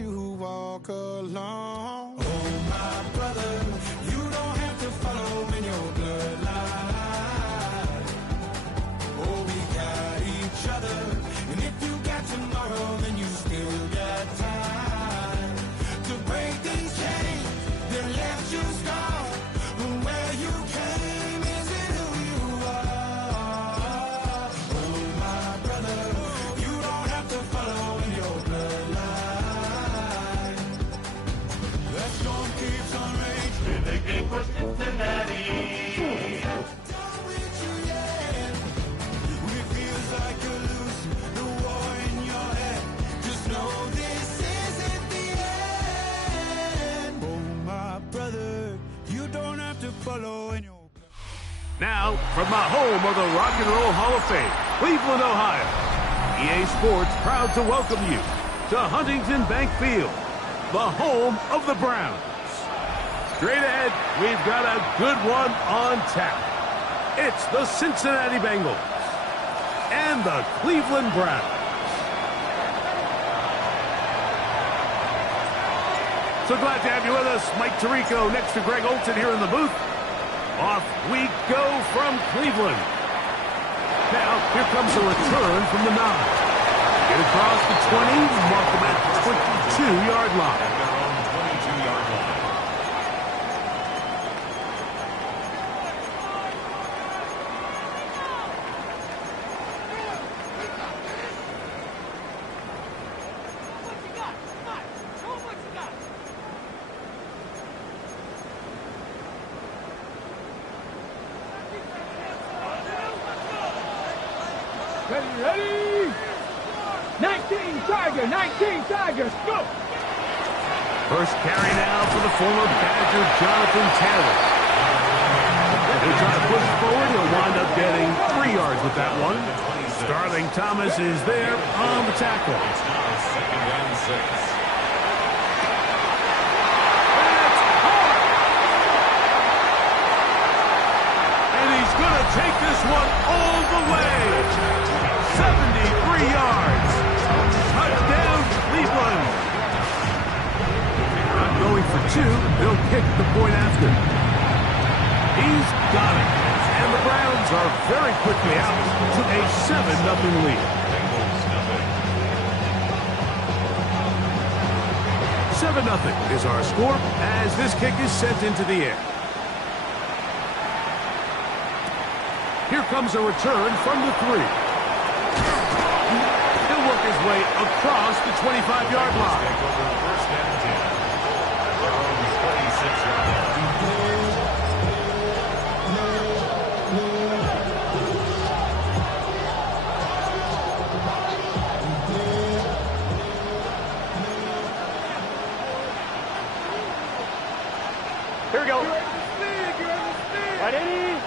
you walk alone. Oh, my brother, you don't have to follow in your bloodline. Oh, we got each other, and if you got tomorrow, then you still got time to break these chains that left you scarred. Where you came isn't who you are. Oh, my brother, you don't have to follow in your bloodline. That storm keeps on raging. The game for Cincinnati. Don't reach you yet. When it feels like you're losing the war in your head, just know this isn't the end. Oh, my brother, you don't have to follow in your. Now, from the home of the Rock and Roll Hall of Fame, Cleveland, Ohio, EA Sports proud to welcome you to Huntington Bank Field, the home of the Browns. Straight ahead, we've got a good one on tap. It's the Cincinnati Bengals and the Cleveland Browns. So glad to have you with us. Mike Tirico next to Greg Olson here in the booth. Off we go from Cleveland. Now, here comes a return from the 9. Get across the 20, mark them at the 22-yard line. At their own 22-yard line. Ready? 19 Tigers, go! First carry now for the former Badger, Jonathan Taylor. He'll try to push forward. He'll wind up getting 3 yards with that one. Starling Thomas is there on the tackle. It's now 2nd and 6. Take this one all the way. 73 yards. Touchdown, Cleveland. Not going for 2. They'll kick the point after. He's got it. And the Browns are very quickly out to a 7-0 lead. 7-0 is our score as this kick is sent into the air. Here comes a return from the 3. He'll work his way across the 25-yard line. Take over 1st and 10. At their own 26-yard line. Here we go. Ready?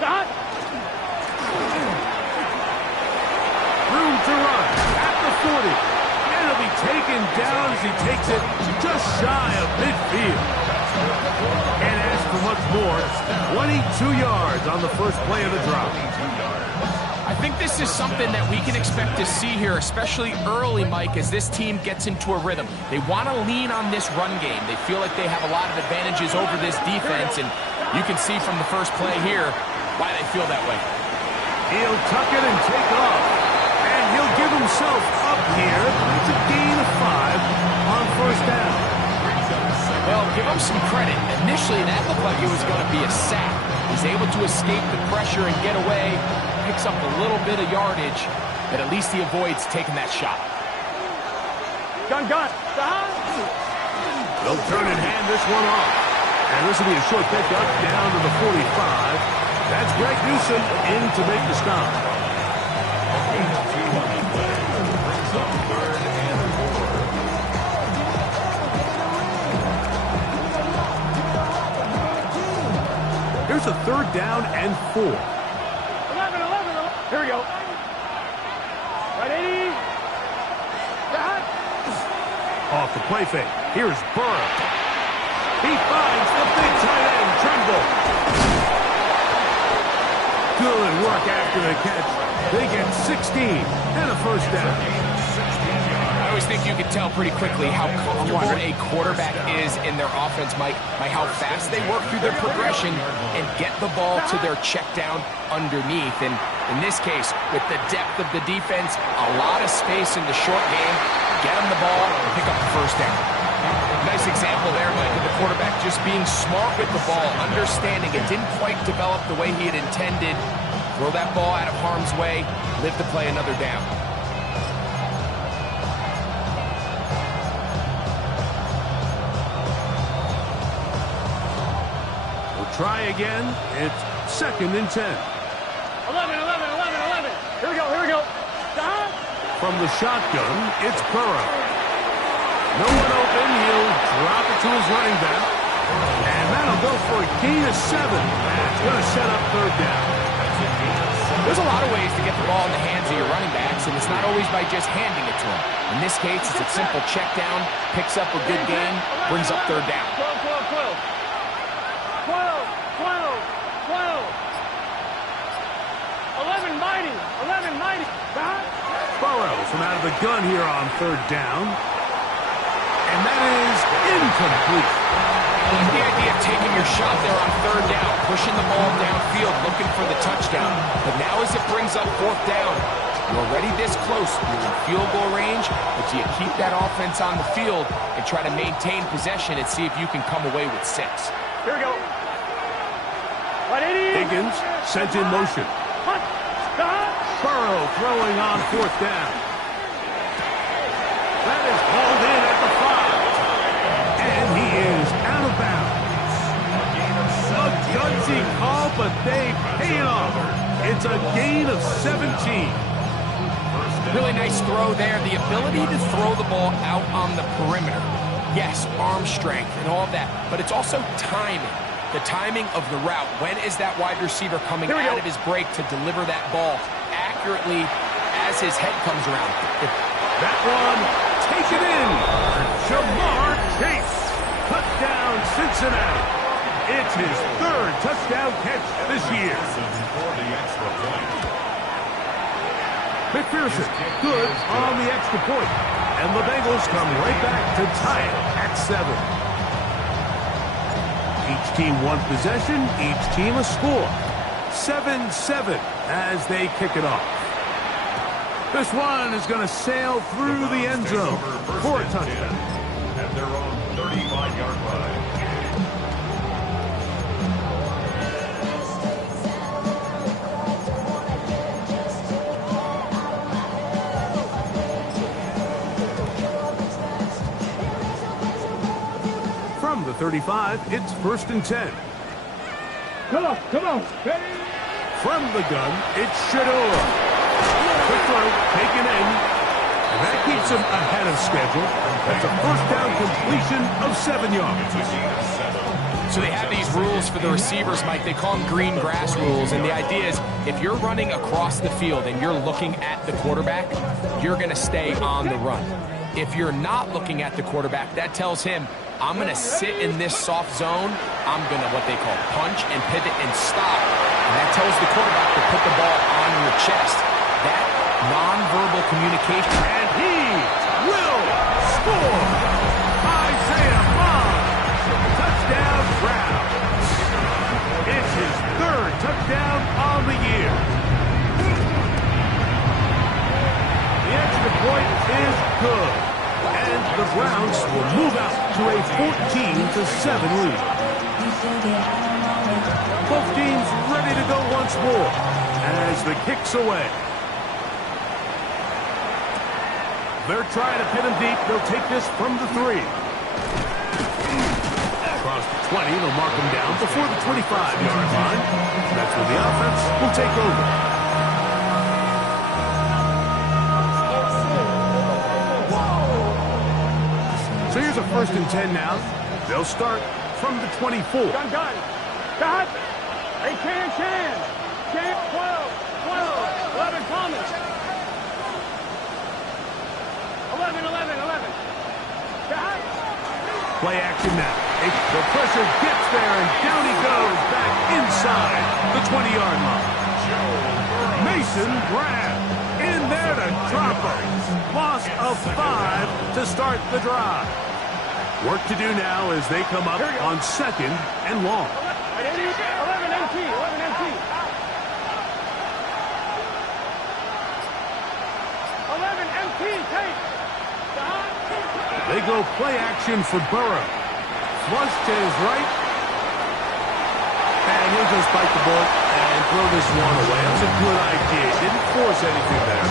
Stop. Room to run at the 40. And he'll be taken down as he takes it just shy of midfield. Can't ask for much more. 22 yards on the first play of the drop. I think this is something that we can expect to see here, especially early, Mike, as this team gets into a rhythm. They want to lean on this run game. They feel like they have a lot of advantages over this defense, and you can see from the first play here why they feel that way. He'll tuck it and take off. And he'll give himself up here. It's a gain of 5 on first down. Well, give him some credit. Initially, that looked like it was going to be a sack. He's able to escape the pressure and get away. Picks up a little bit of yardage, but at least he avoids taking that shot. Gun. They'll turn and hand this one off. And this will be a short pickup down to the 45. That's Greg Newsom in to make the stop. Here's a 3rd down and 4. 11. Here we go. Ready? Stop. Off the play fake. Here's Burr. He finds the big tight end, Trimble. Good work after the catch. They get 16 and a first down. I always think you can tell pretty quickly how comfortable a quarterback is in their offense, Mike, by how fast they work through their progression and get the ball to their check down underneath. And in this case, with the depth of the defense, a lot of space in the short game, get them the ball and pick up the first down. Nice example there, Mike, of the quarterback just being smart with the ball, understanding it didn't quite develop the way he had intended. Throw that ball out of harm's way, live to play another down. Try again. It's 2nd and 10. 11, 11, 11, 11. Here we go. Stop. From the shotgun, it's Burrow. No one open. He'll drop it to his running back. And that'll go for a gain of 7. That's going to set up 3rd down. There's a lot of ways to get the ball in the hands of your running backs, and it's not always by just handing it to them. In this case, it's a simple check down, picks up a good gain, brings up 3rd down. 11 mighty. Stop. Burrow from out of the gun here on 3rd down. And that is incomplete. I like the idea of taking your shot there on 3rd down, pushing the ball downfield, looking for the touchdown. But now as it brings up 4th down, you're already this close. You're in field goal range, but do you keep that offense on the field and try to maintain possession and see if you can come away with 6? Here we go. Higgins sent in motion. Stop. Burrow throwing on 4th down. That is hauled in at the 5. And he is out of bounds. A gutsy call, but they pay it off. It's a gain of 17. Really nice throw there. The ability to throw the ball out on the perimeter. Yes, arm strength and all of that, but it's also timing. The timing of the route. When is that wide receiver coming out of his break to deliver that ball accurately as his head comes around? That one, take it in. Jamar Chase. Touchdown, Cincinnati. It's his 3rd touchdown catch this year. McPherson, good on the extra point. And the Bengals come right back to tie it at 7. Each team one possession, each team a score. 7-7 as they kick it off. This one is going to sail through the end zone for a touchdown. At their own 35-yard line. From the 35, it's 1st and 10. Come on. Ready? From the gun, it's Shador. Quick throw, taken in. And that keeps him ahead of schedule. That's a 1st down completion of 7 yards. So they have these rules for the receivers, Mike. They call them green grass rules. And the idea is if you're running across the field and you're looking at the quarterback, you're going to stay on the run. If you're not looking at the quarterback, that tells him, I'm going to sit in this soft zone. I'm going to what they call punch and pivot and stop. And that tells the quarterback to put the ball on your chest. That nonverbal communication. And he will score. Isaiah Bonds. Touchdown Browns. It's his 3rd touchdown on the year. The extra point is good. And the Browns will move out to a 14-7 lead. Both teams ready to go once more as the kick's away. They're trying to pin him deep. They'll take this from the 3. Across the 20, they'll mark him down before the 25-yard line. That's where the offense will take over. So here's a 1st and 10 now. They'll start from the 24. Gun. Stop. Hey, Chan. 12. 11, Thomas. 11. Stop. Play action now. The pressure gets there, and down he goes back inside the 20-yard line. Mason Graham. in there to drop him. Loss of 5 to start the drive. Work to do now as they come up on 2nd and long. 11 MT, 11 MT. 11 MT, take. They go play action for Burrow. Flush to his right. And he'll just bite the bullet and throw this one away. That was a good idea. Didn't force anything there.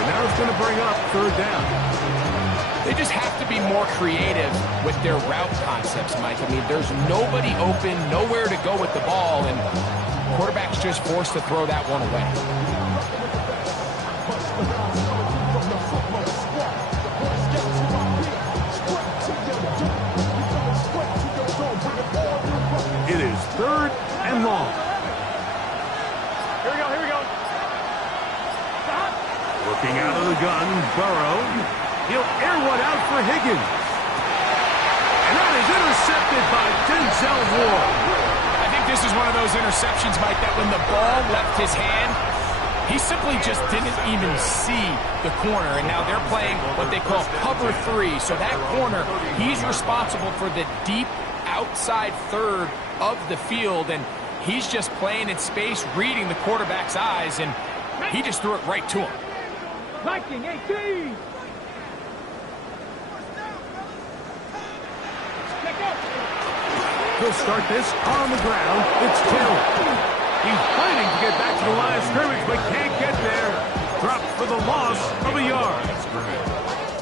But now it's going to bring up 3rd down. They just have to be more creative with their route concepts, Mike. I mean, there's nobody open, nowhere to go with the ball, and quarterback's just forced to throw that one away. It is 3rd and long. Here we go. Stop. Looking out of the gun, Burrow. He'll air one out for Higgins. And that is intercepted by Denzel Ward. I think this is one of those interceptions, Mike, that when the ball left his hand, he simply just didn't even see the corner. And now they're playing what they call cover 3. So that corner, he's responsible for the deep outside 3rd of the field. And he's just playing in space, reading the quarterback's eyes, and he just threw it right to him. Viking 18. He'll start this on the ground. It's Taylor. He's fighting to get back to the line of scrimmage, but can't get there. Dropped for the loss of a yard.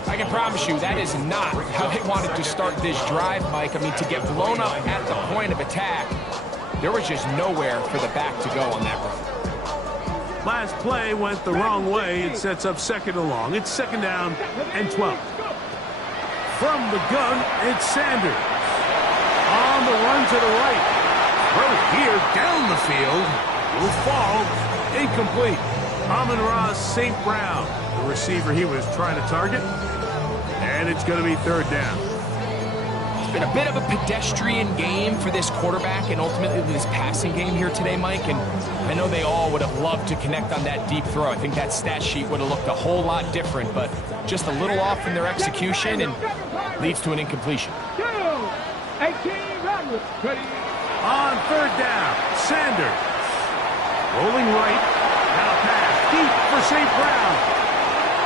I can promise you that is not how they wanted to start this drive, Mike. I mean, to get blown up at the point of attack, there was just nowhere for the back to go on that run. Last play went the wrong way. It sets up 2nd and long. It's 2nd down and 12. From the gun, it's Sanders. On the run to the right. Throw here down the field. Will fall. Incomplete. Amon-Ra St. Brown, the receiver he was trying to target. And it's going to be 3rd down. It's been a bit of a pedestrian game for this quarterback and ultimately this passing game here today, Mike. And I know they all would have loved to connect on that deep throw. I think that stat sheet would have looked a whole lot different, but just a little off in their execution and leads to an incompletion. 18 runners. On 3rd down, Sanders. Rolling right. Now pass deep for St. Brown.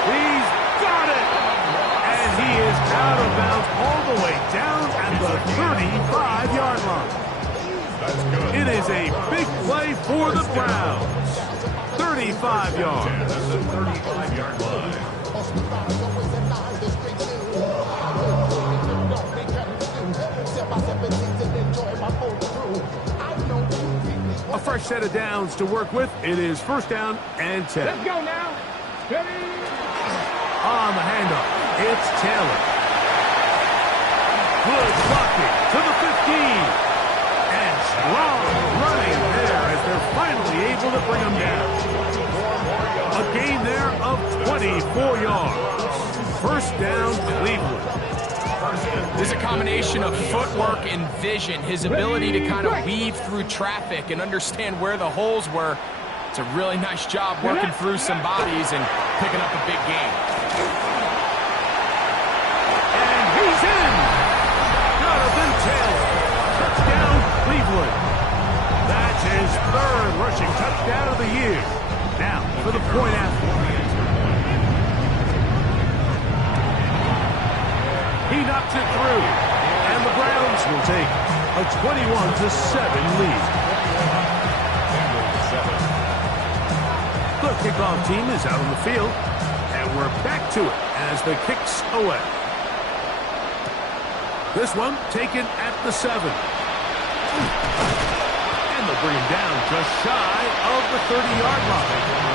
He's got it. And he is out of bounds all the way down at the 35-yard line. It is a big play for the Browns. 35 yards. That's the 35-yard line. A fresh set of downs to work with. It is 1st down and 10. Let's go now. Ready? On the handoff, it's Taylor. Good blocking to the 15. And strong running there as they're finally able to bring him down. A gain there of 24 yards. 1st down, Cleveland. There's a combination of footwork and vision, his ability to kind of weave through traffic and understand where the holes were. It's a really nice job working through some bodies and picking up a big gain. And he's in! Jonathan Taylor. Touchdown, Cleveland. That's his 3rd rushing touchdown of the year. Now, for the point after. He knocks it through, and the Browns will take a 21-7 lead. The kickoff team is out on the field, and we're back to it as the kick's away. This one taken at the 7. And they'll bring him down just shy of the 30-yard line.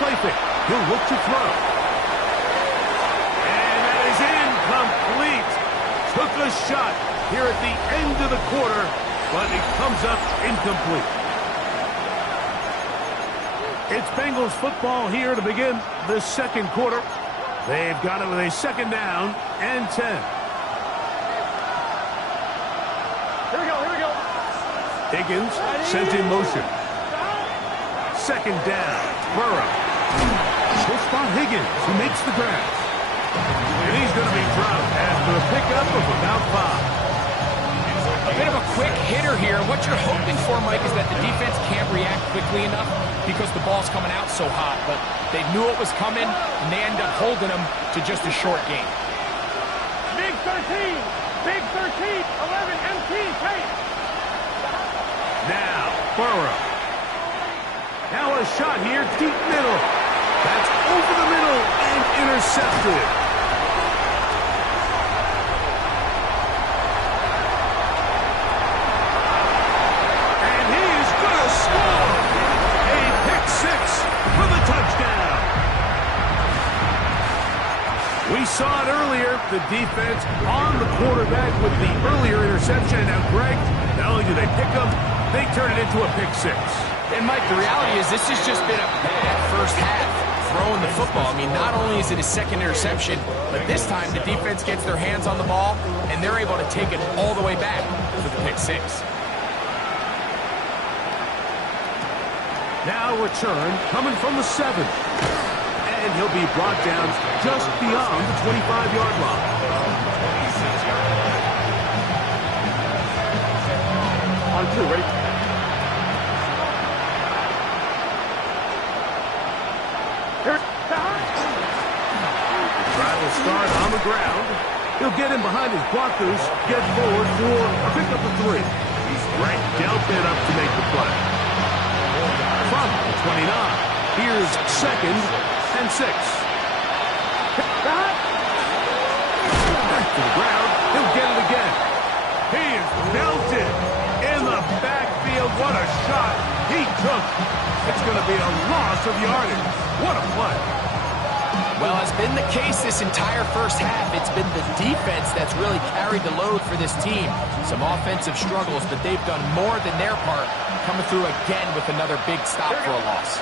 Play fake. He'll look to throw. And that is incomplete. Took a shot here at the end of the quarter, but it comes up incomplete. It's Bengals football here to begin the 2nd quarter. They've got it with a 2nd down and 10. Here we go, here we go. Higgins sent in motion. Second down, Burrow. He'll spot Higgins, who makes the grab. And he's going to be dropped after a pickup of about 5. A bit of a quick hitter here. What you're hoping for, Mike, is that the defense can't react quickly enough because the ball's coming out so hot. But they knew it was coming, and they end up holding them to just a short game. Big 13, big 13, 11, MT, take. Now, Burrow. Now a shot here, deep middle. That's over the middle and intercepted. And he is going to score. A pick 6 for the touchdown. We saw it earlier, the defense on the quarterback with the earlier interception. And now, Greg, not only do they pick him, they turn it into a pick 6. And, Mike, the reality is this has just been a bad first half throwing the football. I mean, not only is it his second interception, but this time the defense gets their hands on the ball, and they're able to take it all the way back for the pick 6. Now return coming from the 7. And he'll be brought down just beyond the 25-yard line. On 2, ready? Drive will start on the ground. He'll get in behind his blockers, get forward for a pickup of 3. Greg dealt it up to make the play. From the 29, here's 2nd and 6. Back to the ground, he'll get it again. He is belted in the backfield. What a shot he took. It's going to be a loss of yardage. What a play. Well, as been the case this entire first half, it's been the defense that's really carried the load for this team. Some offensive struggles, but they've done more than their part, coming through again with another big stop for a loss.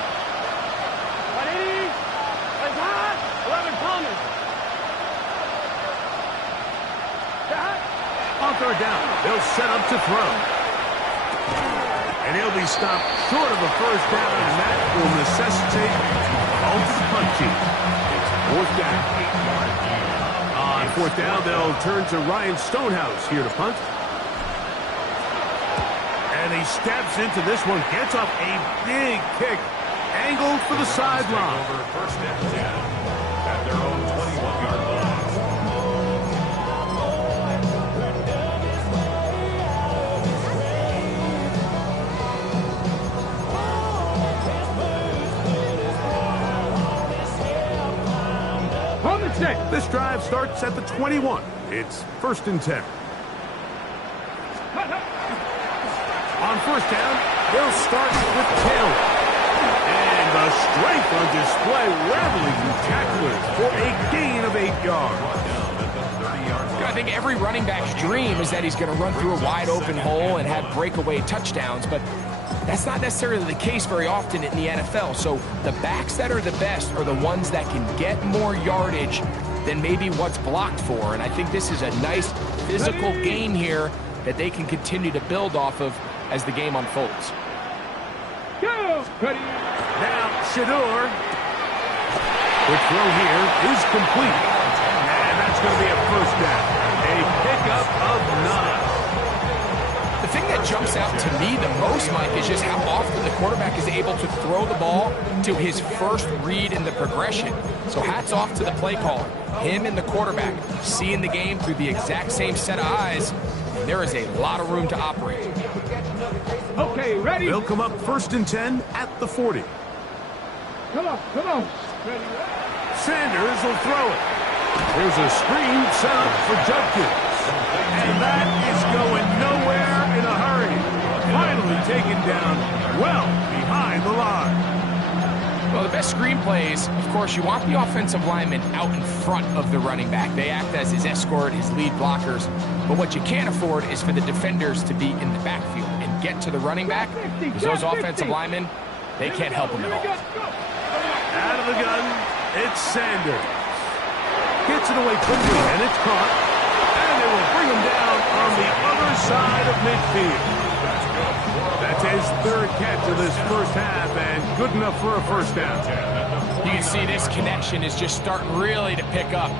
180, it's hot, 11 Thomas. On third down, they'll set up to throw. And he'll be stopped short of a first down, and that will necessitate ultimate punt team. It's 4th down. On 4th down, they'll turn to Ryan Stonehouse here to punt. And he steps into this one, gets up a big kick, angled for the sideline. Over 1st and 10 at their own 21-yard line. This drive starts at the 21. It's 1st and 10. On 1st down, they'll start with Taylor. And the strength on display, rattling through tacklers for a gain of 8 yards. I think every running back's dream is that he's going to run through a wide open hole and have breakaway touchdowns, but that's not necessarily the case very often in the NFL. So the backs that are the best are the ones that can get more yardage than maybe what's blocked for. And I think this is a nice physical game here that they can continue to build off of as the game unfolds. Go! Ready? Now, Shador. The throw here is complete. And that's going to be a 1st down. A pickup of 9. The thing that jumps out to me the most, Mike, is just how often the quarterback is able to throw the ball to his first read in the progression. So hats off to the play caller. Him and the quarterback seeing the game through the exact same set of eyes. And there is a lot of room to operate. Okay, ready? They'll come up 1st and 10 at the 40. Come on, come on. Ready? Sanders will throw it. There's a screen set up for Judkins. And that is going nowhere in a hurry. Finally taken down well behind the line. Well, the best screenplays, of course, you want the offensive lineman out in front of the running back. They act as his escort, his lead blockers. But what you can't afford is for the defenders to be in the backfield and get to the running back, because those offensive linemen, they can't help him at all. Out of the gun, it's Sanders. Gets it away quickly, and it's caught. And they will bring him down on the other side of midfield. That's his third catch of this first half, and good enough for a first down. You can see this connection is just starting really to pick up.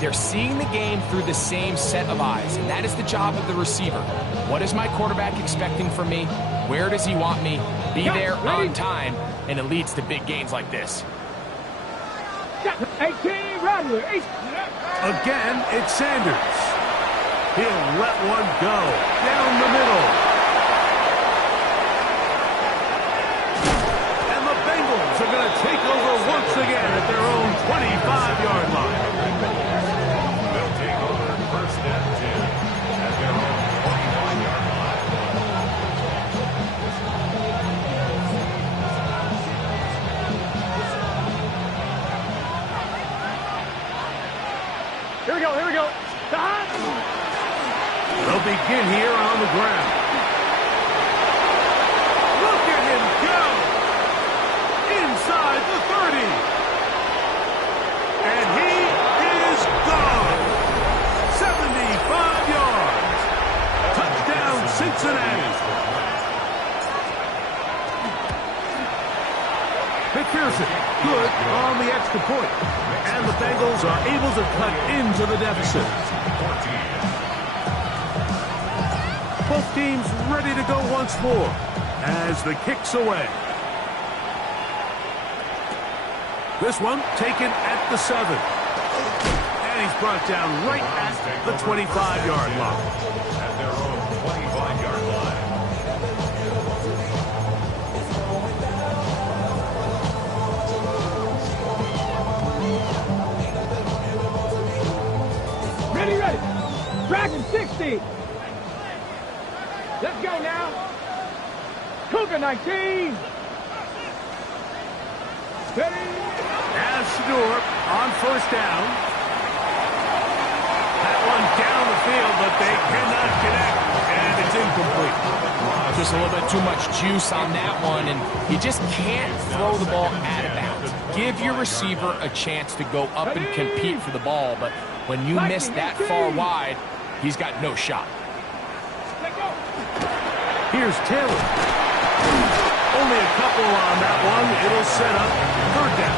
They're seeing the game through the same set of eyes, and that is the job of the receiver. What is my quarterback expecting from me? Where does he want me? Be there on time, and it leads to big gains like this. 18, Radler. Again, it's Sanders. He'll let one go down the middle. And the Bengals are going to take over once again at their own 25-yard line. They'll take over first and 10 at their own 21-yard line. Here we go, here we go. They'll begin here on the ground. Look at him go! Inside the 30. And he is gone. 75 yards. Touchdown, Cincinnati. McPherson, good on the extra point. And the Bengals are able to cut into the deficit. Both teams ready to go once more as the kick's away. This one taken at the 7. And he's brought down right at the 25-yard line. At their own 25-yard line. Ready, ready. Dragon 60. Let's go now. Cougar 19. Ready. As Shador on first down. That one down the field, but they cannot connect, and it's incomplete. Just a little bit too much juice on that one, and you just can't throw the ball out of bounds. Give your receiver a chance to go up and compete for the ball, but when you miss that far wide, he's got no shot. Here's Taylor. Only a couple on that one. It'll set up third down.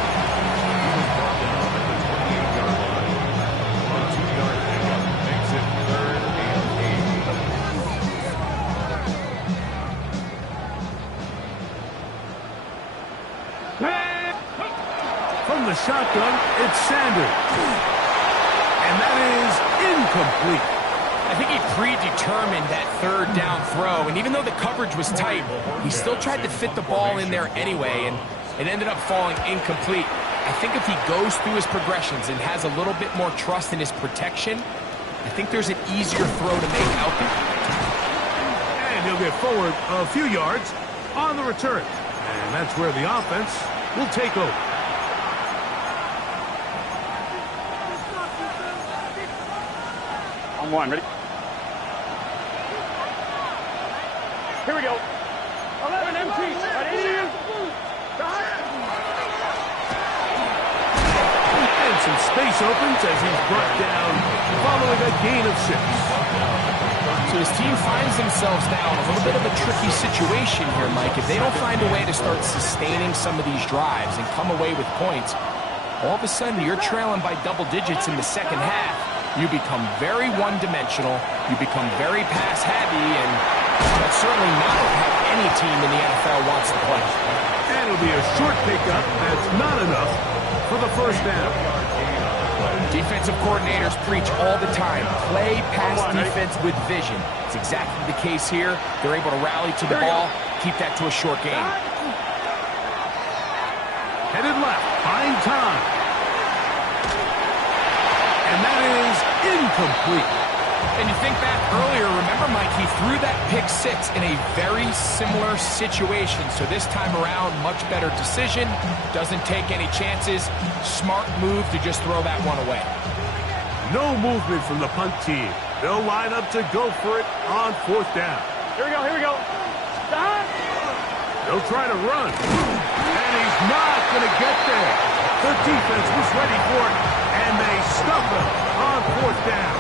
From the shotgun, it's Sanders. And that is incomplete. I think he predetermined that third down throw, and even though the coverage was tight, he still tried to fit the ball in there anyway, and it ended up falling incomplete. I think if he goes through his progressions and has a little bit more trust in his protection, I think there's an easier throw to make out there. And he'll get forward a few yards on the return. And that's where the offense will take over. On one, ready? Here we go. 11 empty. And some space opens as he's brought down following a gain of 6. So his team finds themselves now in a little bit of a tricky situation here, Mike. If they don't find a way to start sustaining some of these drives and come away with points, all of a sudden you're trailing by double digits in the second half. You become very one-dimensional, you become very pass-heavy, and that's certainly not how any team in the NFL wants to play. And it'll be a short pickup. That's not enough for the first down. Defensive coordinators preach all the time, play pass defense with vision. It's exactly the case here. They're able to rally to the ball, keep that to a short game. Headed left, buying time. And that is incomplete. And you think back earlier, remember, Mike, he threw that pick 6 in a very similar situation. So this time around, much better decision, doesn't take any chances. Smart move to just throw that one away. No movement from the punt team. They'll line up to go for it on fourth down. Here we go, here we go. Stop. They'll try to run. And and he's not going to get there. The defense was ready for it, and they stuff him on 4th down.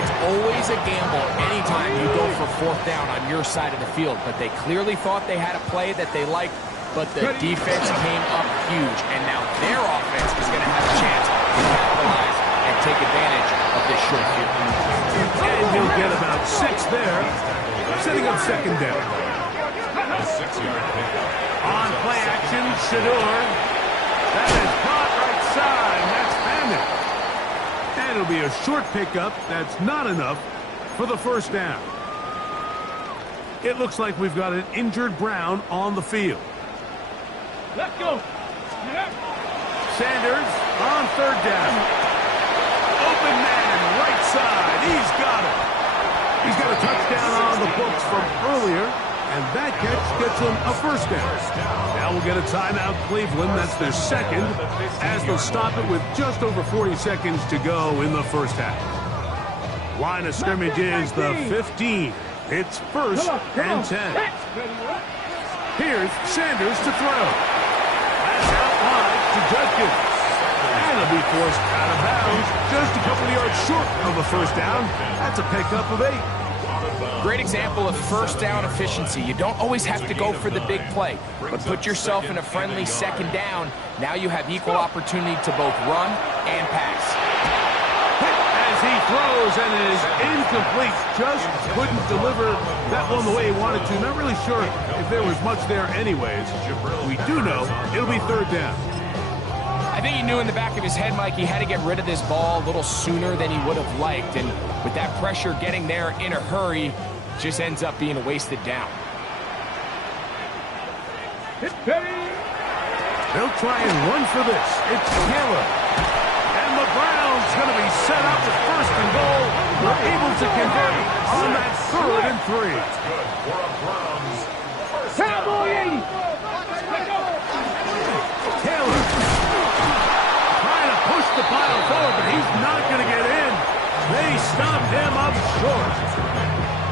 It's always a gamble anytime you go for 4th down on your side of the field, but they clearly thought they had a play that they liked, but the defense came up huge, and now their offense is going to have a chance to capitalize and take advantage of this short field. And he'll get about 6 there, setting up 2nd down. A 6-yard pickup. On play action, Shador. That is caught right side. That's Madden. And it'll be a short pickup. That's not enough for the 1st down. It looks like we've got an injured Brown on the field. Let's go. Sanders on 3rd down. Open man, right side. He's got it. He's got a touchdown on the books from earlier, and that catch gets him a 1st down. Now we'll get a timeout, Cleveland. That's their 2nd, as they'll stop it with just over 40 seconds to go in the 1st half. Line of scrimmage is the 15. It's 1st and 10. Here's Sanders to throw. Pass out wide to Judkins. And he'll be forced out of bounds just a couple of yards short of a 1st down. That's a pickup of 8. Great example of 1st down efficiency. You don't always have to go for the big play, but put yourself in a friendly 2nd down. Now you have equal opportunity to both run and pass. As he throws and it is incomplete. Just couldn't deliver that one the way he wanted to. Not really sure if there was much there anyways. We do know it'll be 3rd down. I think he knew in the back of his head, Mike, he had to get rid of this ball a little sooner than he would have liked. And with that pressure getting there in a hurry, just ends up being a wasted down. They'll try and run for this. It's Taylor. And the Browns going to be set up with 1st and goal. We're able to convert on that 3rd and 3. Good for a Browns 1st down. Cowboy 80. Taylor trying to push the pile forward, but he's not going to get in. They stop him up short.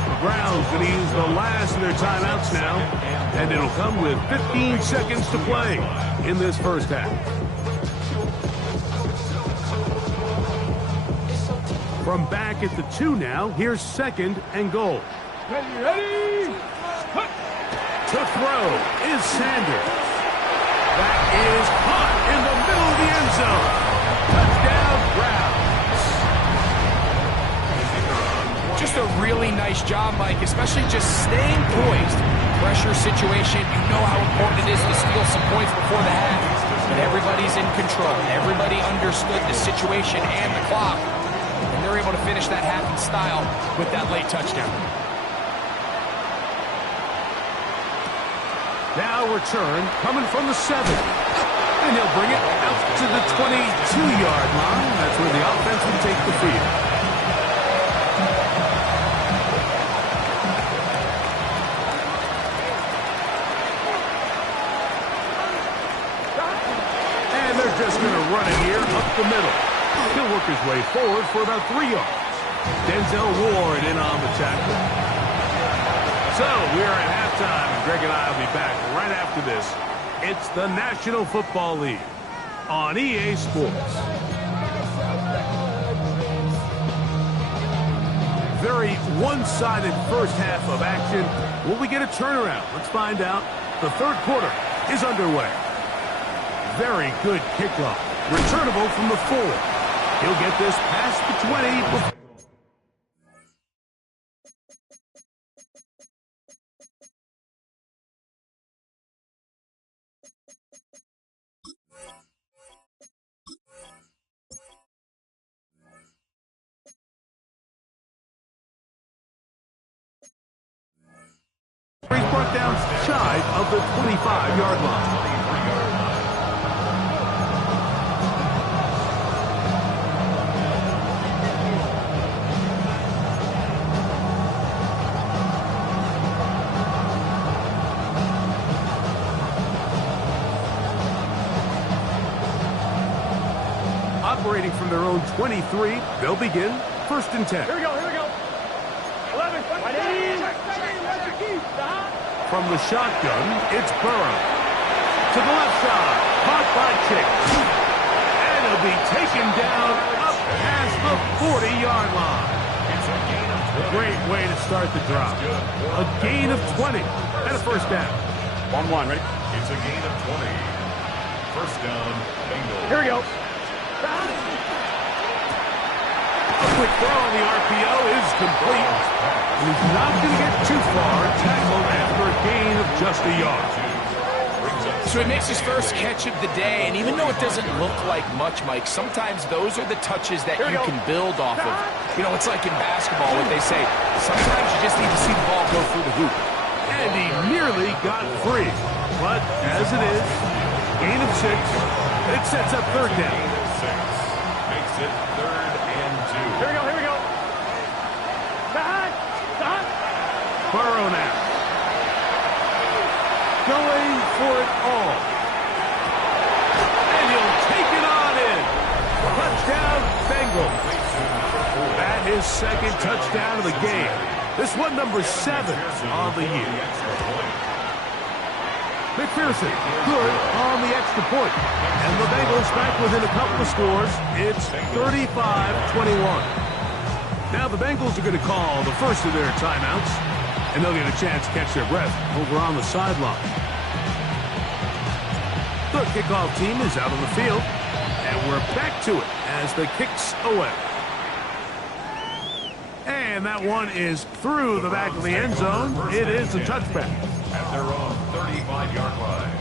The Browns going to use the last of their timeouts now, and it'll come with 15 seconds to play in this 1st half. From back at the 2 now, here's 2nd and goal. Ready. To throw is Sanders. That is caught in the middle of the end zone. Touchdown, Browns. Just a really nice job, Mike, especially just staying poised. Pressure situation, you know how important it is to steal some points before the half. But everybody's in control. Everybody understood the situation and the clock. And they're able to finish that half in style with that late touchdown. Now return coming from the 7. And he'll bring it out to the 22-yard line. That's where the offense will take the field. And they're just going to run it here up the middle. He'll work his way forward for about 3 yards. Denzel Ward in on the tackle. So, we are at halftime, and Greg and I will be back right after this. It's the National Football League on EA Sports. Very one-sided 1st half of action. Will we get a turnaround? Let's find out. The 3rd quarter is underway. Very good kickoff. Returnable from the 4. He'll get this past the 20. He's brought down shy of the 25-yard line. Operating from their own 23, they'll begin 1st and 10. Here we go. 11. From the shotgun, it's Burrow. to the left side. Caught by Chase. And he'll be taken down up past the 40-yard line. It's a gain of 20. Great way to start the drive. A gain of 20 and a first down. 1-1, ready? It's a gain of 20. First down, Bengals. Here we go. A quick throw on the RPO is complete. He's not going to get too far, tackled after a gain of just a yard. So he makes his first catch of the day, and even though it doesn't look like much, Mike, sometimes those are the touches that you can build off of. You know, it's like in basketball what they say, sometimes you just need to see the ball go through the hoop. And he nearly got free. But as it is, gain of 6, it sets up third down. Gain of 6 makes it 3rd and 2. Here we go, here we go. Burrow now. Going for it all. And he'll take it on in. Touchdown, Bengals. That is second touchdown of the game. This one number 7 on the year. McPherson, good on the extra point. And the Bengals back within a couple of scores. It's 35-21. Now the Bengals are going to call the first of their timeouts, and they'll get a chance to catch their breath over on the sideline. The kickoff team is out on the field, and we're back to it as the kick's away. And that one is through the back of the end zone. It is a touchback. At their own 35-yard line.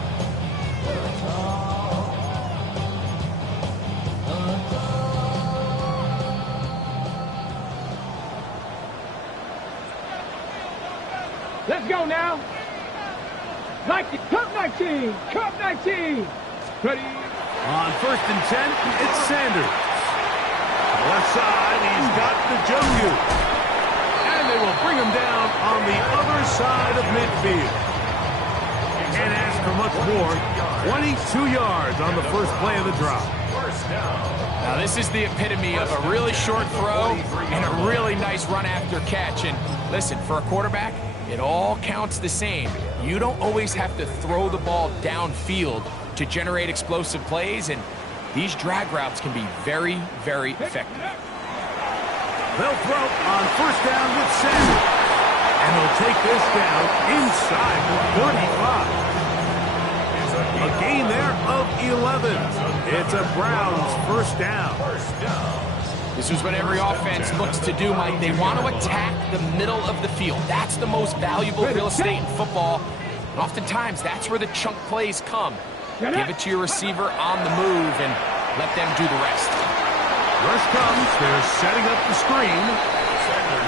Let's go now. Cup 19. Cup 19. Ready? On 1st and 10, it's Sanders. Left side, he's got the Joku. And they will bring him down on the other side of midfield. Can't ask for much more. 22 yards on the first play of the drop. First down. Now this is the epitome of a really short throw and a really nice run after catch. And listen, for a quarterback, it all counts the same. You don't always have to throw the ball downfield to generate explosive plays, and these drag routes can be very, very effective. They'll throw on first down with Sanders. And they'll take this down inside the 35. A gain there of 11. It's a Browns first down. This is what every offense looks to do, Mike. They want to attack the middle of the field. That's the most valuable real estate in football. And oftentimes, that's where the chunk plays come. Give it to your receiver on the move and let them do the rest. Rush comes. They're setting up the screen.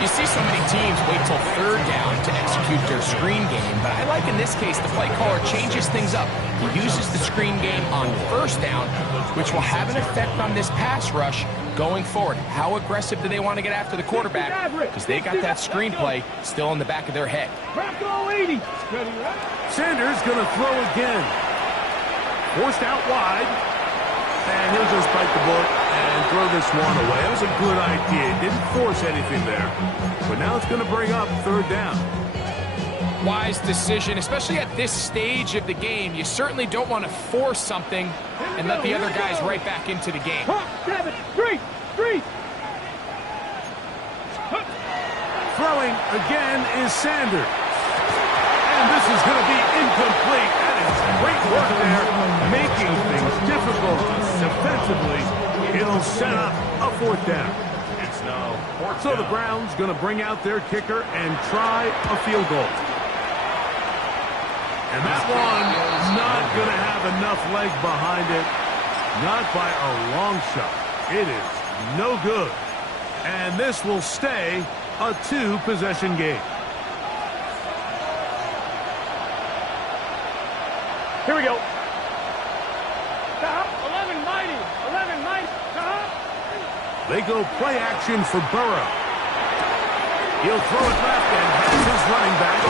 You see so many teams wait till third down to execute their screen game, but I like in this case the play caller changes things up. He uses the screen game on first down, which will have an effect on this pass rush going forward. How aggressive do they want to get after the quarterback? Because they got that screenplay still in the back of their head. Sanders going to throw again. Forced out wide. And he'll just bite the bullet and throw this one away. That was a good idea. Didn't force anything there. But now it's going to bring up third down. Wise decision, especially at this stage of the game. You certainly don't want to force something and let the other guys right back into the game. 7, 3, 3. Throwing again is Sanders. And this is going to be incomplete. That is great work there, making things difficult defensively. It'll set up a fourth down. It's now fourth So down. the Browns going to bring out their kicker and try a field goal. And that one not going to have enough leg behind it. Not by a long shot. It is no good. And this will stay a 2-possession game. Here we go. 11 mighty. 11 mighty. They go play action for Burrow. He'll throw it left and has his running back.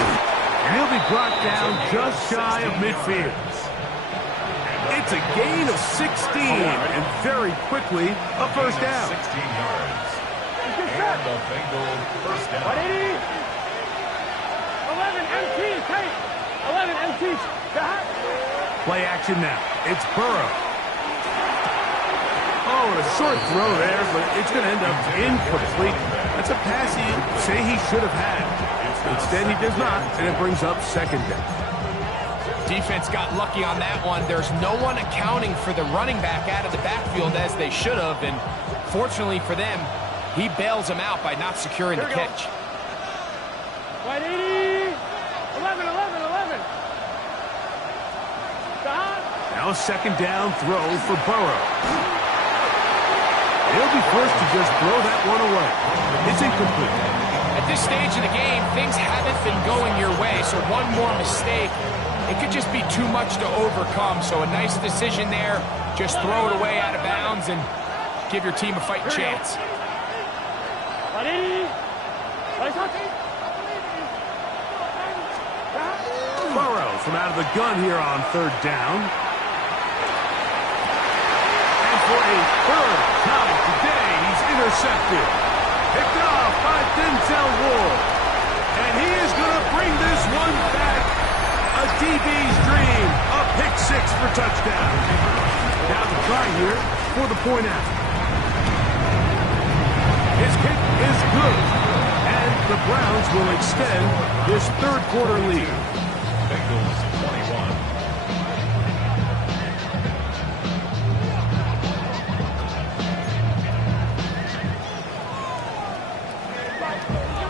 And he'll be brought down just shy of midfield. It's a gain of 16 and very quickly a first down. 16 yards. And the Bengals first down. 11 MT. Take. 11 MT. Play action now. It's Burrow. Oh, and a short throw there, but it's going to end up incomplete. That's a pass he say he should have had. Instead, he does not, and it brings up second down. Defense got lucky on that one. There's no one accounting for the running back out of the backfield as they should have, and fortunately for them, he bails them out by not securing the catch. 180, 11, 11, 11. Stop. Now a second down throw for Burrow. He'll be first to just throw that one away. It's incomplete. At this stage of the game, things haven't been going your way, so one more mistake, it could just be too much to overcome. So a nice decision there. Just throw it away out of bounds and give your team a fighting chance. 180. Burrow from out of the gun here on third down. And for a third time today, he's intercepted. Picked off by Denzel Ward. And he is going to bring this one back. A DB's dream. A pick six for touchdown. Now the try here for the point out. His kick is good. And the Browns will extend this third quarter lead. Bengals 21.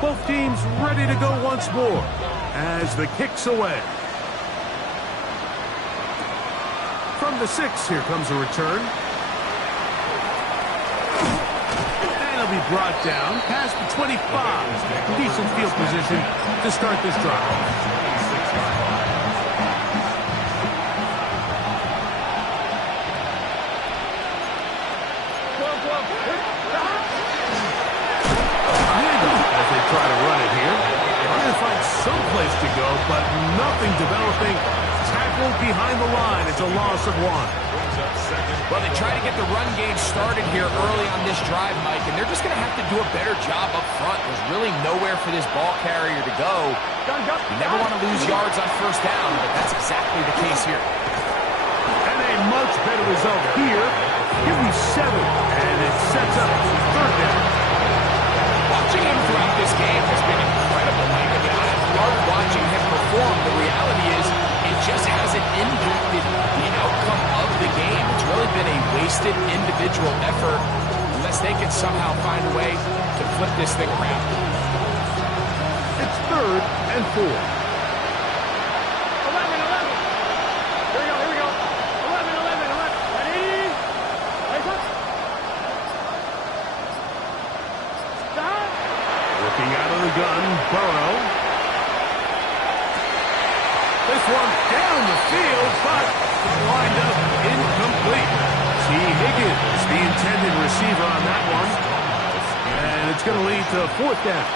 Both teams ready to go once more as the kick's away. From the 6, here comes a return. And he'll be brought down past the 25. Decent field position to start this drive. As they try to run it here. Trying to find some place to go, but nothing developing. Tackled behind the line. It's a loss of 1. Well, they try to get the run game started here early on this drive, Mike, and they're just going to have to do a better job up front. There's really nowhere for this ball carrier to go. You never want to lose yards on first down, but that's exactly the case here. And a much better result here. Give me 7, and it sets up third down. Watching him throughout this game has been incredible, Mike. I mean, I've loved watching him perform. The reality is it just hasn't impacted the outcome of the game. It's really been a wasted individual effort unless they can somehow find a way to flip this thing around. It's third and 4. 11, 11. Here we go. 11, 11, 11. Ready? Lace up. Stop. Looking out of the gun, Burrow. This one down the field, but lined up incomplete. T. Higgins, the intended receiver on that one. And it's going to lead to fourth down.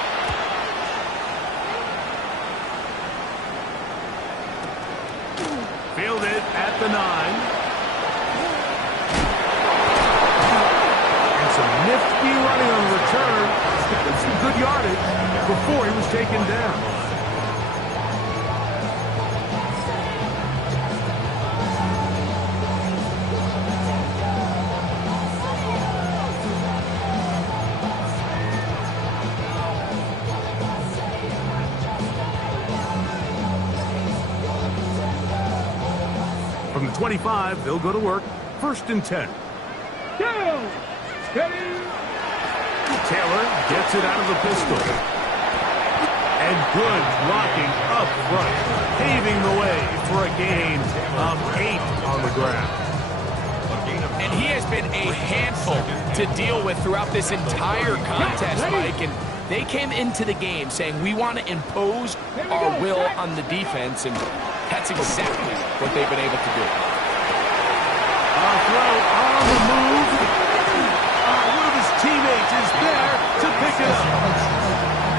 Fielded at the 9. And some nifty running on the return. That's some good yardage before he was taken down. From the 25, they'll go to work. First and 10. Down. Steady. Taylor gets it out of the pistol. And good blocking up front, paving the way for a gain of 8 on the ground. And he has been a handful to deal with throughout this entire contest, Mike. And they came into the game saying, we want to impose our will on the defense, and that's exactly what they've been able to do. A throw on the move. One of his teammates is there to pick it up.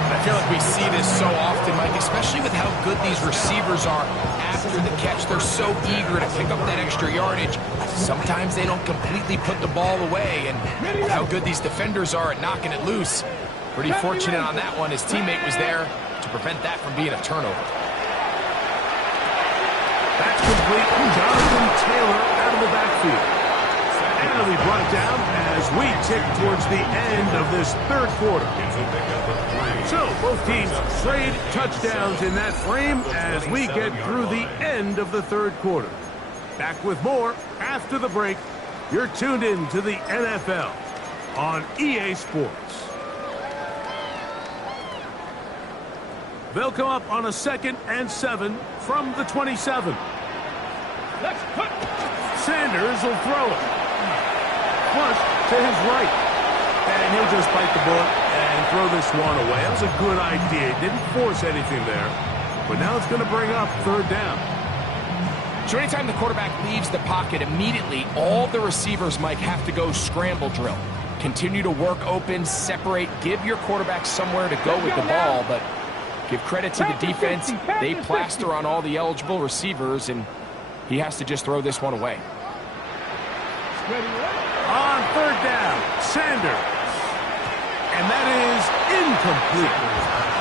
I feel like we see this so often, Mike, especially with how good these receivers are after the catch. They're so eager to pick up that extra yardage. Sometimes they don't completely put the ball away, and how good these defenders are at knocking it loose. Pretty fortunate on that one. His teammate was there to prevent that from being a turnover. That's complete. Jonathan Taylor out of the backfield. And it'll be brought down as we tick towards the end of this third quarter. So both teams trade touchdowns in that frame as we get through the end of the third quarter. Back with more after the break. You're tuned in to the NFL on EA Sports. They'll come up on a 2nd and 7 from the 27. Sanders will throw it. Flush to his right. And he'll just bite the bullet and throw this one away. That was a good idea. Didn't force anything there. But now it's going to bring up 3rd down. So anytime the quarterback leaves the pocket, immediately all the receivers, Mike, have to go scramble drill. Continue to work open, separate, give your quarterback somewhere to go with the ball, but give credit to the defense. They plaster on all the eligible receivers, and he has to just throw this one away. On 3rd down, Sanders. And that is incomplete.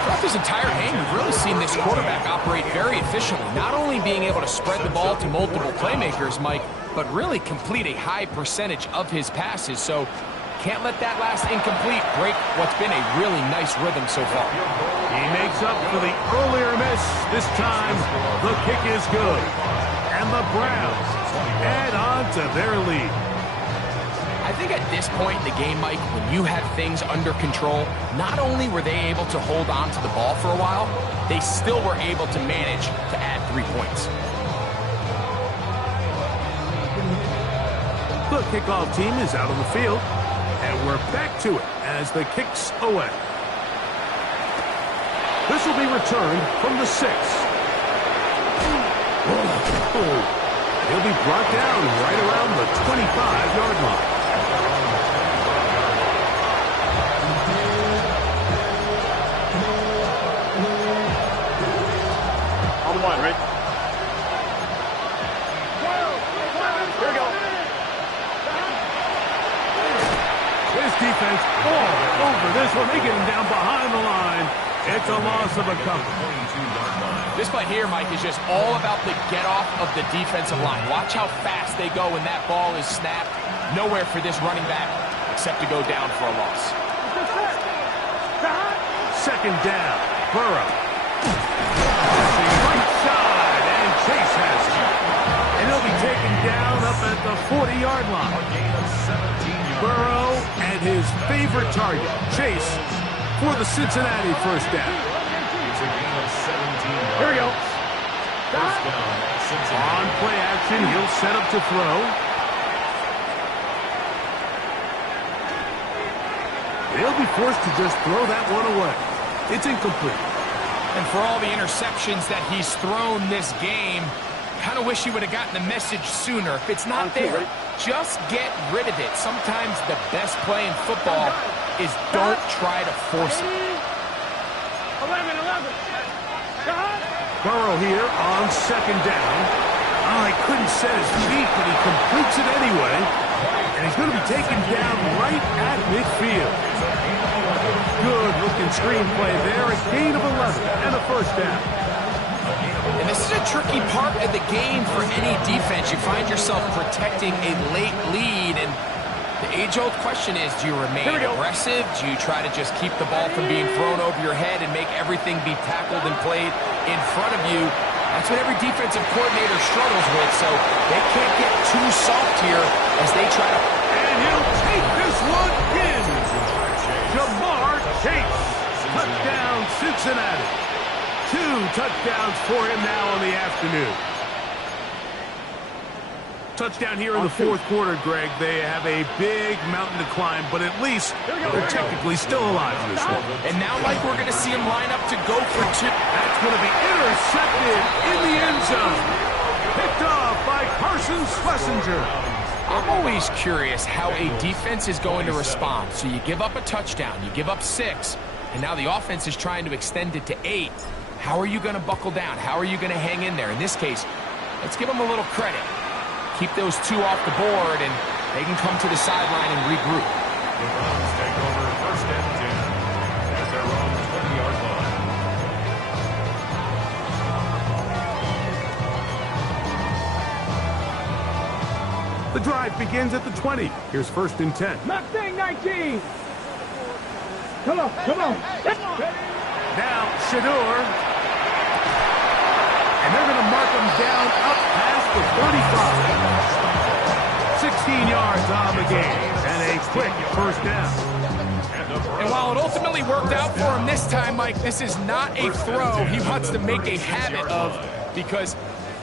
Throughout this entire game, we've really seen this quarterback operate very efficiently, not only being able to spread the ball to multiple playmakers, Mike, but really complete a high percentage of his passes. So can't let that last incomplete break what's been a really nice rhythm so far. He makes up for the earlier miss. This time, the kick is good. And the Browns add on to their lead. I think at this point in the game, Mike, when you have things under control, not only were they able to hold on to the ball for a while, they still were able to manage to add 3 points. The kickoff team is out on the field, and we're back to it as the kick's away. This will be returned from the 6. He'll be brought down right around the 25-yard line. On the line, right? Here we go. His defense all over this one. They get him down behind the line. It's a loss of a couple. This play here, Mike, is just all about the get-off of the defensive line. Watch how fast they go when that ball is snapped. Nowhere for this running back except to go down for a loss. 2nd down. Burrow. Right side, and Chase has it. And he'll be taken down up at the 40-yard line. Burrow and his favorite target, Chase, for the Cincinnati 1st down. Here we go. On play action, he'll set up to throw. They'll be forced to just throw that one away. It's incomplete. And for all the interceptions that he's thrown this game, kind of wish he would have gotten the message sooner. If it's not there, just get rid of it. Sometimes the best play in football is don't try to force it. 11. Burrow here on 2nd down. Oh, he couldn't set his feet, but he completes it anyway. And he's going to be taken down right at midfield. Good looking screenplay there. A gain of 11 and a 1st down. And this is a tricky part of the game for any defense. You find yourself protecting a late lead, and the age-old question is, do you remain aggressive? Do you try to just keep the ball from being thrown over your head and make everything be tackled and played in front of you? That's what every defensive coordinator struggles with, so they can't get too soft here as they try to... And he'll take this one in. Jamar Chase. Touchdown, Cincinnati. 2 touchdowns for him now on the afternoon. Touchdown here in the 4th quarter, Greg. They have a big mountain to climb, but at least they're technically still alive in this one. And now, Mike, we're going to see him line up to go for 2. That's going to be intercepted in the end zone. Picked off by Carson Schlesinger. I'm always curious how a defense is going to respond. So you give up a touchdown, you give up 6, and now the offense is trying to extend it to 8. How are you going to buckle down? How are you going to hang in there? In this case, let's give them a little credit. Keep those 2 off the board, and they can come to the sideline and regroup. The Browns take over 1st and 10 at their own 20-yard line. The drive begins at the 20. Here's 1st and 10. Mustang 19. Come on, come on. Now Shador. And they're going to mark him down up past the 35. 16 yards on the game. And a quick 1st down. And while it ultimately worked out for him this time, Mike, this is not a throw he wants to make a habit of, because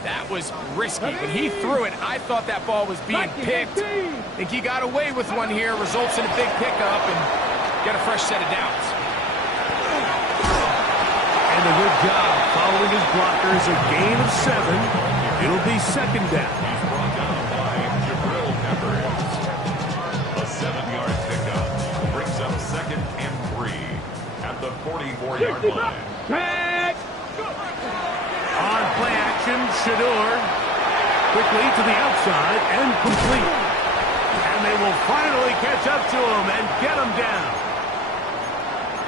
that was risky. When he threw it, I thought that ball was being picked. I think he got away with one here, results in a big pickup, and get a fresh set of downs. And a good job following his blockers, a gain of 7. It'll be 2nd down. He's brought down by Jabril Peppers. A 7-yard pickup brings up 2nd and 3 at the 44-yard line. On play action, Shador. Quickly to the outside and complete. And they will finally catch up to him and get him down.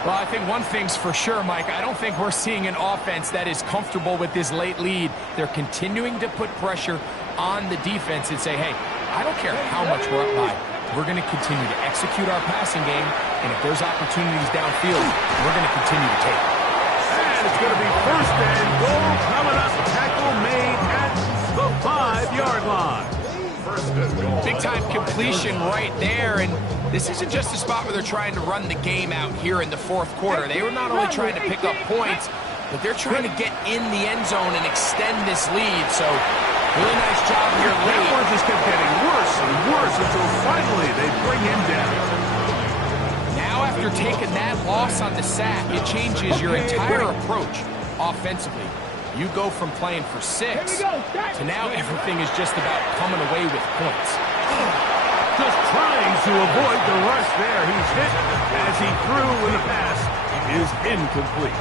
Well, I think one thing's for sure, Mike. I don't think we're seeing an offense that is comfortable with this late lead. They're continuing to put pressure on the defense and say, hey, I don't care how much we're up by. We're going to continue to execute our passing game, and if there's opportunities downfield, we're going to continue to take it. And it's going to be 1st and goal coming up. Tackle made at the 5-yard line. 1st and goal. Big-time completion right there, and this isn't just a spot where they're trying to run the game out here in the 4th quarter. They were not only trying to pick up points, but they're trying to get in the end zone and extend this lead. So, really nice job here late. That one just kept getting worse and worse until finally they bring him down. Now, after taking that loss on the sack, it changes your entire approach offensively. You go from playing for 6 to now everything is just about coming away with points. Just trying to avoid the rush there. He's hit as he threw when the pass is incomplete.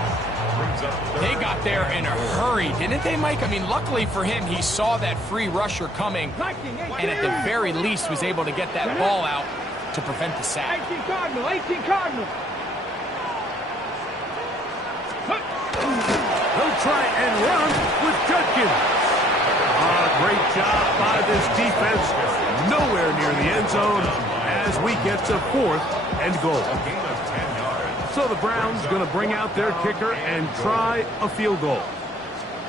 They got there in a hurry, didn't they, Mike? I mean, luckily for him, he saw that free rusher coming and at the very least was able to get that ball out to prevent the sack. 18 Cardinal, 18 Cardinal. He'll try and run with Judkins. Great job by this defense. Nowhere near the end zone as we get to 4th and goal. A gain of 10 yards. So the Browns going to bring out their kicker and try a field goal.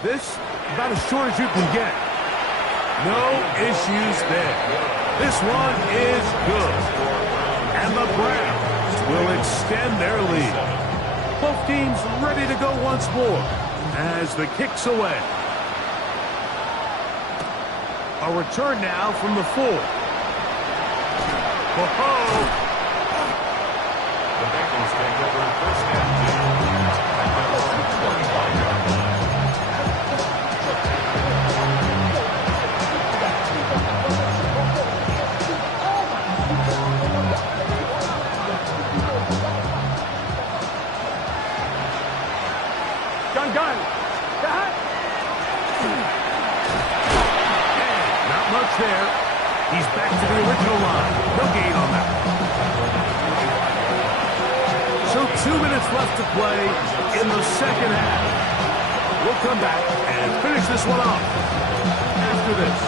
This about as short as you can get. No issues there. This one is good. And the Browns will extend their lead. Both teams ready to go once more as the kick's away. A return now from the 4. Whoa! The Bengals take over 1st and 2 at their own 25-yard line. Gun. Not much there. He's back to the original line. No gain on that. So 2 minutes left to play in the 2nd half. We'll come back and finish this one off after this.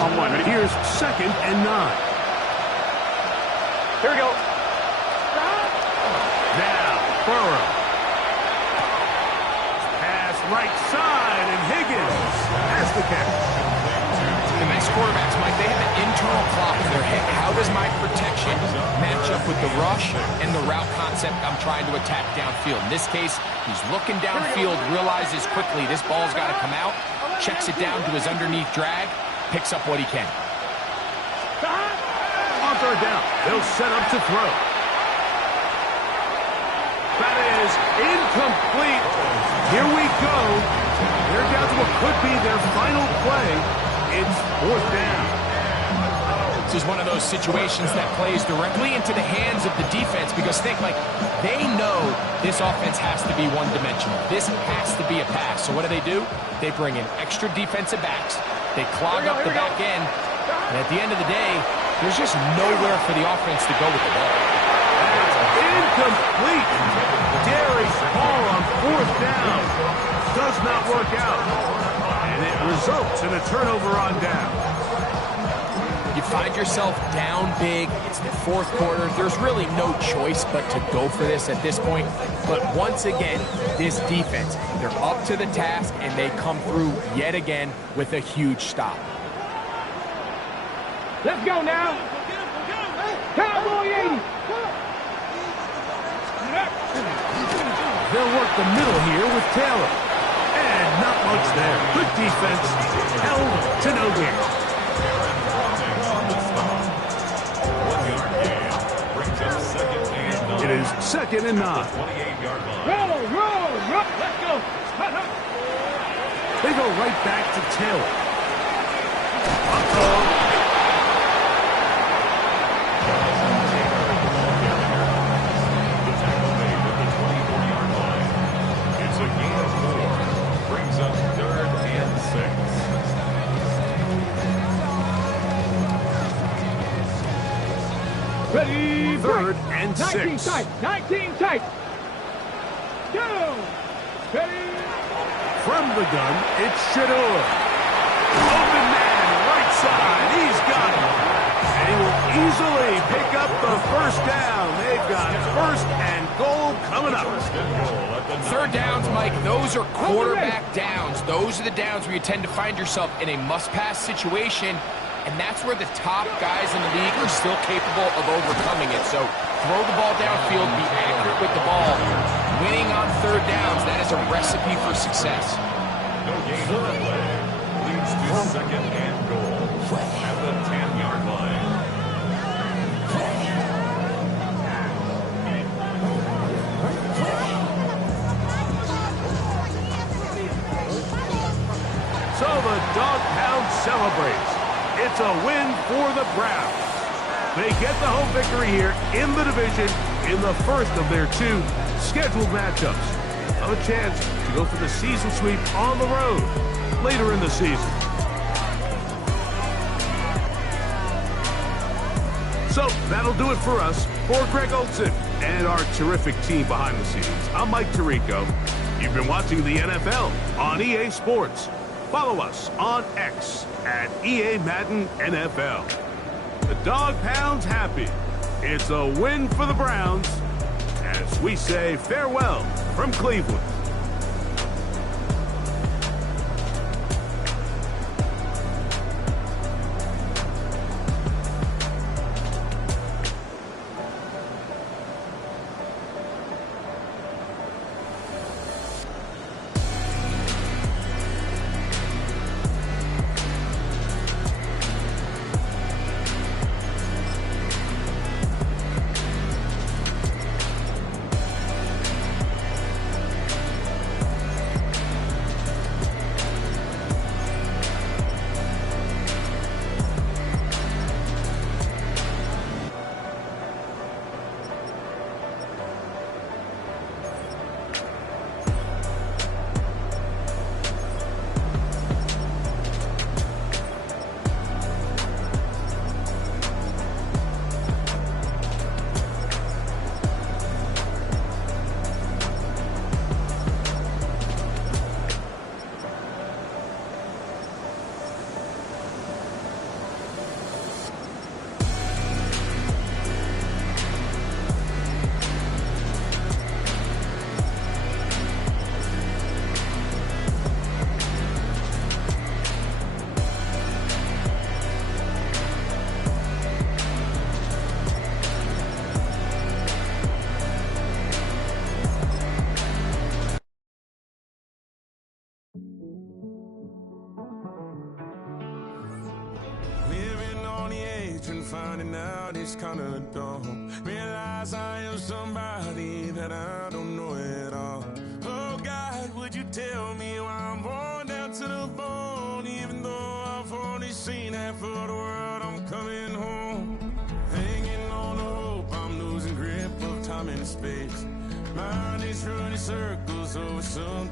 On one. Here's 2nd and 9. Here we go. Now, Burrow. Pass right side, and Higgins has the catch. The best quarterbacks, Mike, they have an internal clock in their head. How does my protection match up with the rush and the route concept I'm trying to attack downfield? In this case, he's looking downfield, realizes quickly this ball's got to come out, checks it down to his underneath drag, picks up what he can. On 3rd down, they'll set up to throw. That is incomplete. Here we go. They're down to what could be their final play. It's 4th down. This is one of those situations that plays directly into the hands of the defense because think, like, they know this offense has to be one-dimensional. This has to be a pass. So what do? They bring in extra defensive backs. They clog up the back end. And at the end of the day, there's just nowhere for the offense to go with the ball. Incomplete. Derek Hall on 4th down. Does not work out. results in a turnover on down. You find yourself down big. It's the fourth quarter. There's really no choice but to go for this at this point. But once again, this defense, they're up to the task, and they come through yet again with a huge stop. Let's go now. Cowboy 80. They'll work the middle here with Taylor. And not much there. Good defense. Held to no gain. It is 2nd and 9. 28-yard line. Roll. Let's go. They go right back to Taylor. It's a gain of 4. Brings up 3rd and 6. Ready. 3rd and 6. 19 tight. Go. Ready. From the gun, it's Shador. Open man, right side. He's got him. And he will easily pick up the first down. They've got 1st and goal coming up. 3rd downs, Mike, those are quarterback downs. Those are the downs where you tend to find yourself in a must-pass situation, and that's where the top guys in the league are still capable of overcoming it. So throw the ball downfield, be accurate with the ball. Winning on 3rd downs, that is a recipe for success. No gain on the play. Leads to 2nd and goal at the 10-yard line. So the Dog Pound celebrates. It's a win for the Browns. They get the home victory here in the division in the first of their 2 scheduled matchups. Have a chance to go for the season sweep on the road later in the season. So that'll do it for us. For Greg Olson and our terrific team behind the scenes, I'm Mike Tirico. You've been watching the NFL on EA Sports. Follow us on X at EA Madden NFL. The Dog Pound's happy. It's a win for the Browns as we say farewell from Cleveland. Finding out it's kinda dumb. Realize I am somebody that I don't know at all. Oh God, would you tell me why I'm born down to the bone? Even though I've only seen half of the world, I'm coming home. Hanging on to hope, I'm losing grip of time and space. Mind is running circles over some